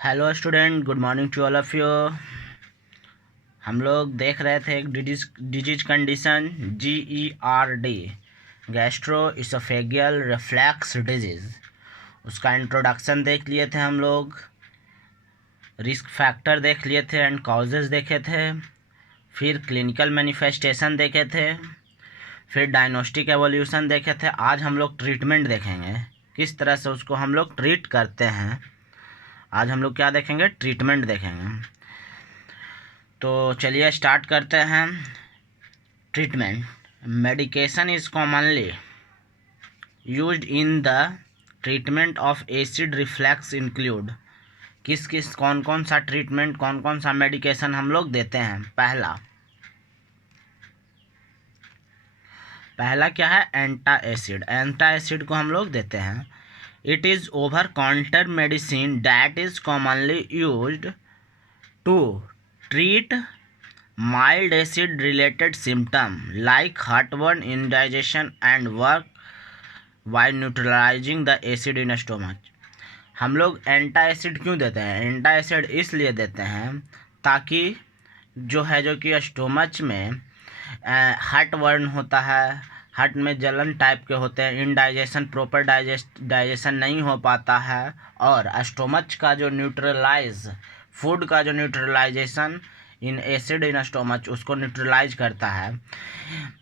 Hello student, good morning to all of you. हम लोग देख रहे थे एक disease condition GERD, gastro oesophageal reflux disease. उसका इंट्रोडक्शन देख लिए थे हम लोग, रिस्क फैक्टर देख लिए थे एंड कॉजेज़ देखे थे, फिर क्लिनिकल मैनिफेस्टेशन देखे थे, फिर डायग्नोस्टिक एवोल्यूशन देखे थे। आज हम लोग ट्रीटमेंट देखेंगे, किस तरह से उसको हम लोग ट्रीट करते हैं। आज हम लोग क्या देखेंगे? ट्रीटमेंट देखेंगे। तो चलिए स्टार्ट करते हैं। Treatment medication is commonly used in the treatment of acid reflux include. किस कौन कौन सा ट्रीटमेंट, कौन कौन सा मेडिकेशन हम लोग देते हैं? पहला क्या है? एंटाएसिड। एंटाएसिड को हम लोग देते हैं। It is over counter medicine that is commonly used to treat mild acid related symptom like heartburn, indigestion and work by neutralizing the acid in stomach। हम लोग एंटा एसिड क्यों देते हैं? एंटा एसिड इसलिए देते हैं ताकि जो कि स्टोमच में हार्टबर्न होता है, हार्ट में जलन टाइप के होते हैं, इनडाइजेशन, प्रॉपर डाइजेशन नहीं हो पाता है, और स्टोमच का जो फूड का जो neutralisation in acid in stomach, उसको न्यूट्रलाइज करता है।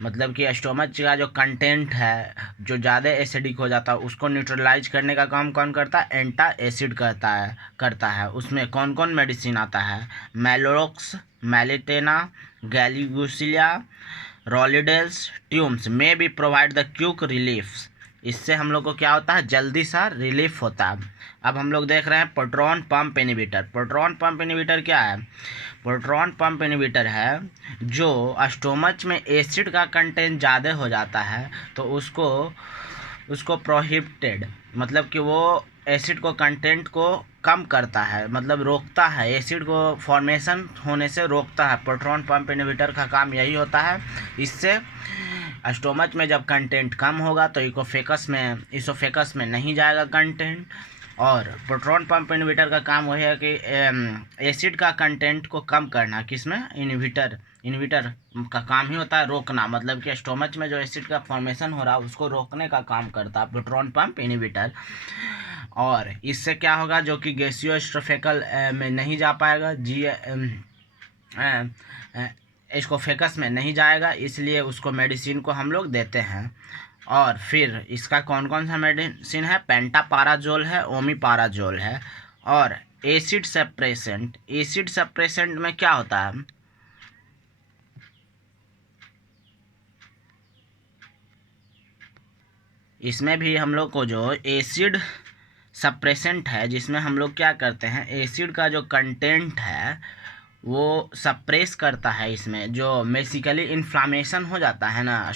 मतलब कि स्टोमच का जो कंटेंट है जो ज़्यादा एसिडिक हो जाता है, उसको न्यूट्रलाइज करने का काम कौन करता है? एंटा एसिड करता है। उसमें कौन कौन मेडिसिन आता है? मेलोरोक्स, मेलिटेना, गैलिगुसिलिया, रॉलिडेल्स ट्यूम्स में भी प्रोवाइड द क्विक रिलीफ। इससे हम लोग को क्या होता है? जल्दी सा रिलीफ होता है। अब हम लोग देख रहे हैं proton pump inhibitor. Proton pump inhibitor क्या है? प्रोटॉन पंप इनहिबिटर है जो स्टोमच में एसिड का कंटेंट ज़्यादा हो जाता है तो उसको प्रोहिबिटेड, मतलब कि वो एसिड को कंटेंट को कम करता है, मतलब रोकता है, एसिड को फॉर्मेशन होने से रोकता है। प्रोटॉन पंप इनहिबिटर का काम यही होता है। इससे स्टोमच में जब कंटेंट कम होगा तो इसोफेकस में नहीं जाएगा कंटेंट। और प्रोटॉन पंप इनहिबिटर का काम वही है कि एसिड का कंटेंट को कम करना। किसमें? इनहिबिटर का काम ही होता है रोकना, मतलब कि स्टोमच में जो एसिड का फॉर्मेशन हो रहा है उसको रोकने का काम करता है प्रोटॉन पंप इनहिबिटर। और इससे क्या होगा? जो कि गैस्ट्रोएसोफेगल में नहीं जा पाएगा, एस्कोफेगस में नहीं जाएगा, इसलिए उसको मेडिसिन को हम लोग देते हैं। और फिर इसका कौन कौन सा मेडिसिन है? पेंटापाराजोल है, ओमिपाराजोल है। और एसिड सप्रेसेंट में क्या होता है? इसमें भी हम लोग को जो एसिड सप्रेसेंट है, जिसमें हम लोग क्या करते हैं? एसिड का जो कंटेंट है वो सप्रेस करता है। इसमें जो बेसिकली इन्फ्लामेशन हो जाता है ना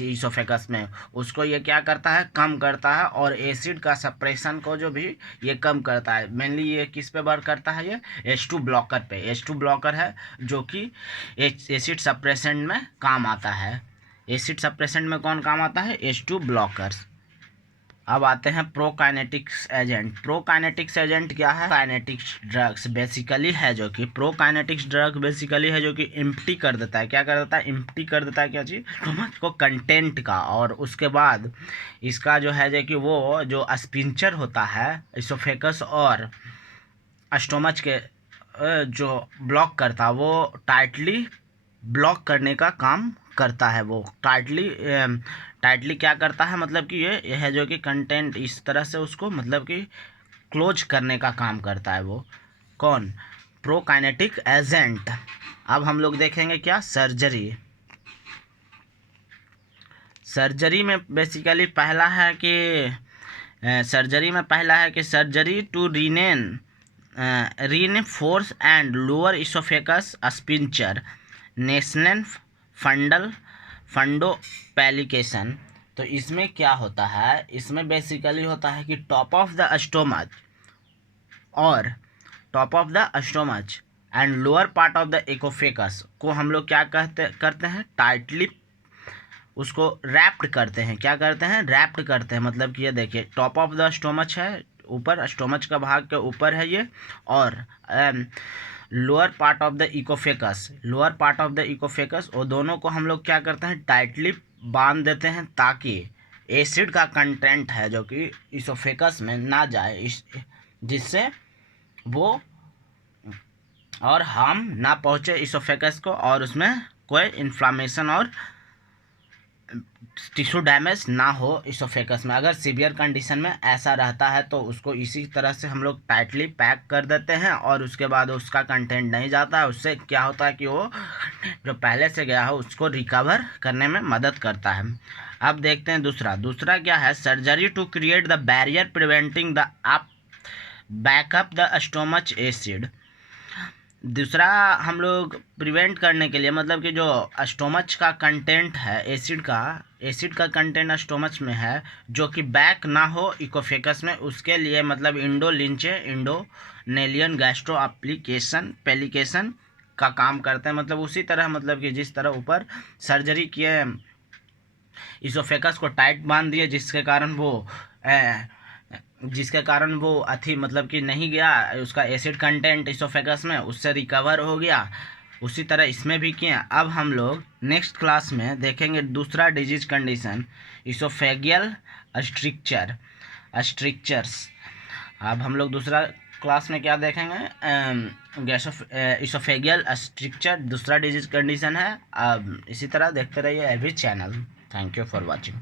इसोफेगस में, उसको ये क्या करता है? कम करता है। और एसिड का सप्रेशन को जो भी ये कम करता है। मेनली ये किस पे वर्क करता है? ये H2 ब्लॉकर पे। H2 ब्लॉकर है जो कि एसिड सप्रेसेंट में काम आता है। एसिड सप्रेसेंट में कौन काम आता है? H2 blockers. अब आते हैं प्रोकाइनेटिक्स एजेंट। प्रोकाइनेटिक्स एजेंट क्या है? काइनेटिक्स ड्रग्स बेसिकली है जो कि इम्प्टी कर देता है। क्या कर देता है? इम्प्टी कर देता है क्या चीज़ को? कंटेंट का। और उसके बाद इसका जो है कि वो जो स्पिंचर होता है इसोफेगस और स्टोमच के जो ब्लॉक करता है, वो टाइटली ब्लॉक करने का काम करता है। वो टाइटली क्या करता है? मतलब कि ये है जो कि कंटेंट इस तरह से उसको मतलब कि क्लोज करने का काम करता है। वो कौन? Prokinetic agent. अब हम लोग देखेंगे क्या? सर्जरी में बेसिकली पहला है कि surgery to reinforce and lower oesophagus sphincter national fundoplication. तो इसमें क्या होता है? इसमें बेसिकली होता है कि top of the stomach and lower part of the oesophagus को हम लोग क्या करते हैं? टाइटली उसको रैप्ड करते हैं। क्या करते हैं? रैप्ड करते हैं। मतलब कि ये देखिए, टॉप ऑफ द स्टोमच है, ऊपर स्टोमच का भाग के ऊपर है ये, और lower part of the oesophagus, lower part of the oesophagus, और दोनों को हम लोग क्या करते हैं, टाइटली बांध देते हैं ताकि एसिड का कंटेंट है जो कि इसोफेकस में ना जाए, जिससे वो और हार्म ना पहुँचे इसोफेकस को, और उसमें कोई इन्फ्लामेशन और टिश्यू डैमेज ना हो इसोफेकस में। अगर सीवियर कंडीशन में ऐसा रहता है तो उसको इसी तरह से हम लोग टाइटली पैक कर देते हैं, और उसके बाद उसका कंटेंट नहीं जाता है। उससे क्या होता है कि वो जो पहले से गया हो उसको रिकवर करने में मदद करता है। अब देखते हैं दूसरा क्या है, surgery to create the barrier preventing the up backup the stomach acid. दूसरा हम लोग प्रिवेंट करने के लिए, मतलब कि जो स्टोमच का कंटेंट है एसिड का कंटेंट स्टोमच में है जो कि बैक ना हो इकोफेकस में, उसके लिए मतलब इंडोनेलियन गैस्ट्रो पेलिकेशन का काम करते हैं। मतलब उसी तरह, मतलब कि जिस तरह ऊपर सर्जरी किए, इसोफेकस को टाइट बांध दिए जिसके कारण वो मतलब कि नहीं गया उसका एसिड कंटेंट इसोफेगस में, उससे रिकवर हो गया। उसी तरह इसमें भी किए। अब हम लोग नेक्स्ट क्लास में देखेंगे दूसरा डिजीज कंडीशन, इसोफेगियल स्ट्रिक्चर्स। अब हम लोग दूसरा क्लास में क्या देखेंगे, इसोफेगियल स्ट्रिक्चर दूसरा डिजीज कंडीशन है। अब इसी तरह देखते रहिए every channel. Thank you for watching.